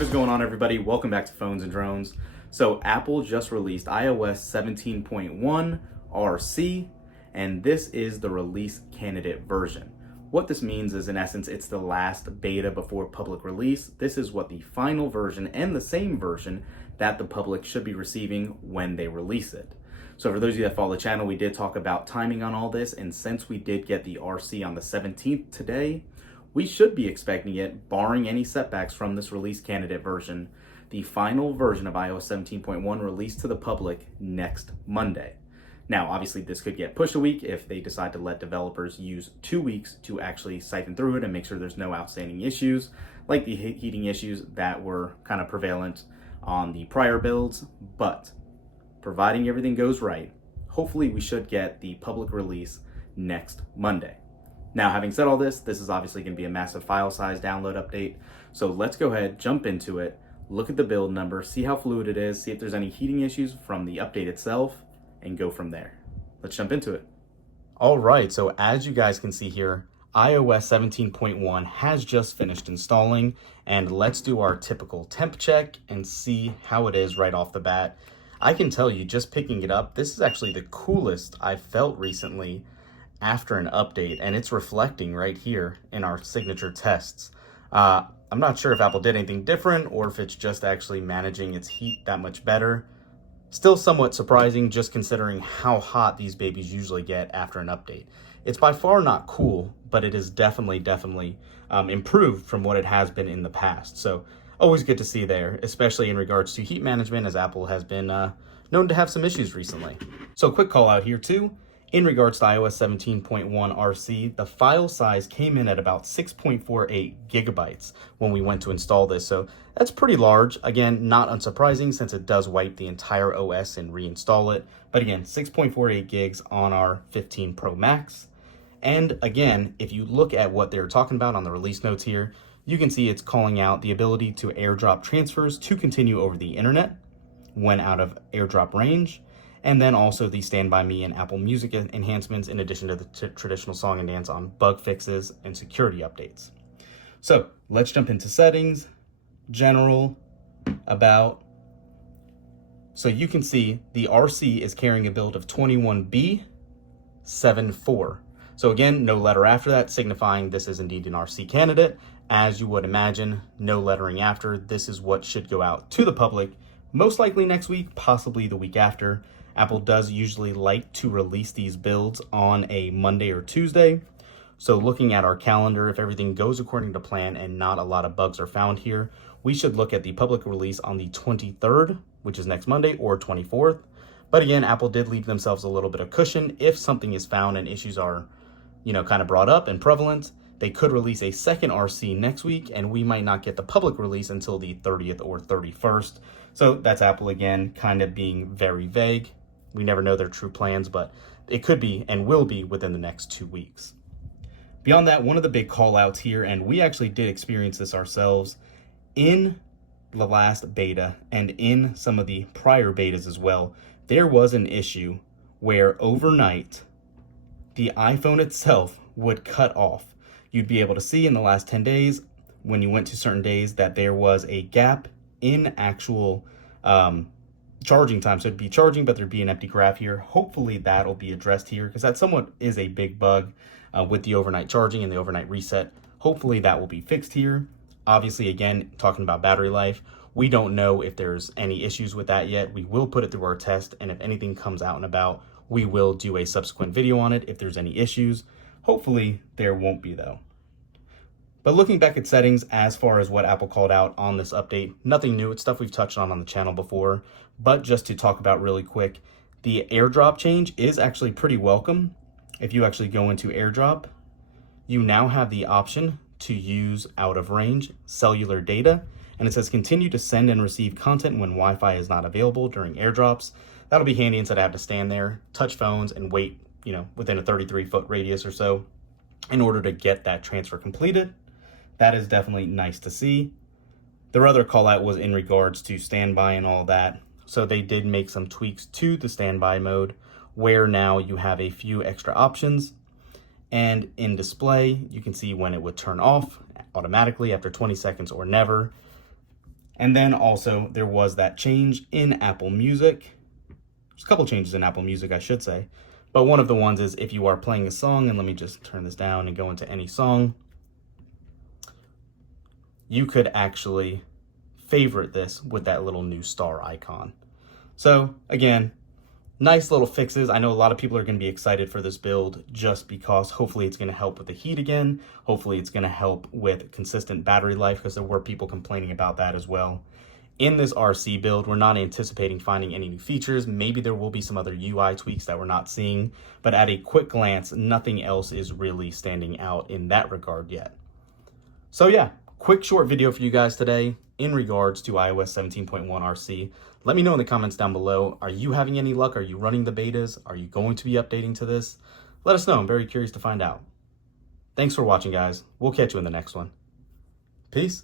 What is going on, everybody? Welcome back to Phones and Drones. So Apple just released iOS 17.1 RC, and this is the release candidate version. What this means is, in essence, it's the last beta before public release. This is what the final version and the same version that the public should be receiving when they release it. So for those of you that follow the channel, we did talk about timing on all this, and since we did get the RC on the 17th today, we should be expecting it, barring any setbacks from this release candidate version, the final version of iOS 17.1 released to the public next Monday. Now, obviously, this could get pushed a week if they decide to let developers use 2 weeks to actually siphon through it and make sure there's no outstanding issues, like the heating issues that were kind of prevalent on the prior builds. But providing everything goes right, hopefully we should get the public release next Monday. Now, having said all this is obviously going to be a massive file size download update. So let's go ahead, jump into it, look at the build number, see how fluid it is, see if there's any heating issues from the update itself, and go from there. Let's jump into it. All right, so as you guys can see here, iOS 17.1 has just finished installing, and let's do our typical temp check and see how it is right off the bat. I can tell you, just picking it up, this is actually the coolest I've felt recently after an update, and it's reflecting right here in our signature tests. I'm not sure if Apple did anything different or if it's just actually managing its heat that much better. Still somewhat surprising, just considering how hot these babies usually get after an update. It's by far not cool, but it is definitely improved from what it has been in the past. So always good to see there, especially in regards to heat management, as Apple has been known to have some issues recently. So quick call out here too. In regards to iOS 17.1 RC, the file size came in at about 6.48 gigabytes when we went to install this. So that's pretty large. Again, not unsurprising since it does wipe the entire OS and reinstall it. But again, 6.48 gigs on our 15 Pro Max. And again, if you look at what they're talking about on the release notes here, you can see it's calling out the ability to airdrop transfers to continue over the internet when out of airdrop range. And then also the Stand By Me and Apple Music enhancements, in addition to the traditional song and dance on bug fixes and security updates. So let's jump into settings, general, about. So you can see the RC is carrying a build of 21B74. So again, no letter after that, signifying this is indeed an RC candidate. As you would imagine, no lettering after. This is what should go out to the public, most likely next week, possibly the week after. Apple does usually like to release these builds on a Monday or Tuesday. So looking at our calendar, if everything goes according to plan and not a lot of bugs are found here, we should look at the public release on the 23rd, which is next Monday, or 24th. But again, Apple did leave themselves a little bit of cushion. If something is found and issues are, kind of brought up and prevalent, they could release a second RC next week, and we might not get the public release until the 30th or 31st. So that's Apple again, kind of being very vague. We never know their true plans, but it could be and will be within the next 2 weeks. Beyond that, one of the big call outs here, and we actually did experience this ourselves in the last beta and in some of the prior betas as well, there was an issue where overnight the iPhone itself would cut off. You'd be able to see in the last 10 days, when you went to certain days, that there was a gap in actual charging time. So it'd be charging, but there'd be an empty graph here. Hopefully that'll be addressed here, because that somewhat is a big bug with the overnight charging and the overnight reset. Hopefully that will be fixed here. Obviously, again, talking about battery life, we don't know if there's any issues with that yet. We will put it through our test, and if anything comes out and about, we will do a subsequent video on it if there's any issues. Hopefully there won't be though. But looking back at settings, as far as what Apple called out on this update, nothing new. It's stuff we've touched on the channel before. But just to talk about really quick, the AirDrop change is actually pretty welcome. If you actually go into AirDrop, you now have the option to use out of range cellular data. And it says continue to send and receive content when Wi-Fi is not available during AirDrops. That'll be handy instead of having to stand there, touch phones, and wait, within a 33-foot radius or so in order to get that transfer completed. That is definitely nice to see. Their other call out was in regards to standby and all that. So they did make some tweaks to the standby mode, where now you have a few extra options. And in display, you can see when it would turn off automatically after 20 seconds or never. And then also there was that change in Apple Music. There's a couple changes in Apple Music, I should say. But one of the ones is if you are playing a song, and let me just turn this down and go into any song, you could actually favorite this with that little new star icon. So again, nice little fixes. I know a lot of people are going to be excited for this build just because hopefully it's going to help with the heat again. Hopefully it's going to help with consistent battery life, because there were people complaining about that as well. In this RC build, we're not anticipating finding any new features. Maybe there will be some other UI tweaks that we're not seeing, but at a quick glance, nothing else is really standing out in that regard yet. So yeah, quick short video for you guys today in regards to iOS 17.1 RC. Let me know in the comments down below. Are you having any luck? Are you running the betas? Are you going to be updating to this? Let us know. I'm very curious to find out. Thanks for watching, guys. We'll catch you in the next one. Peace.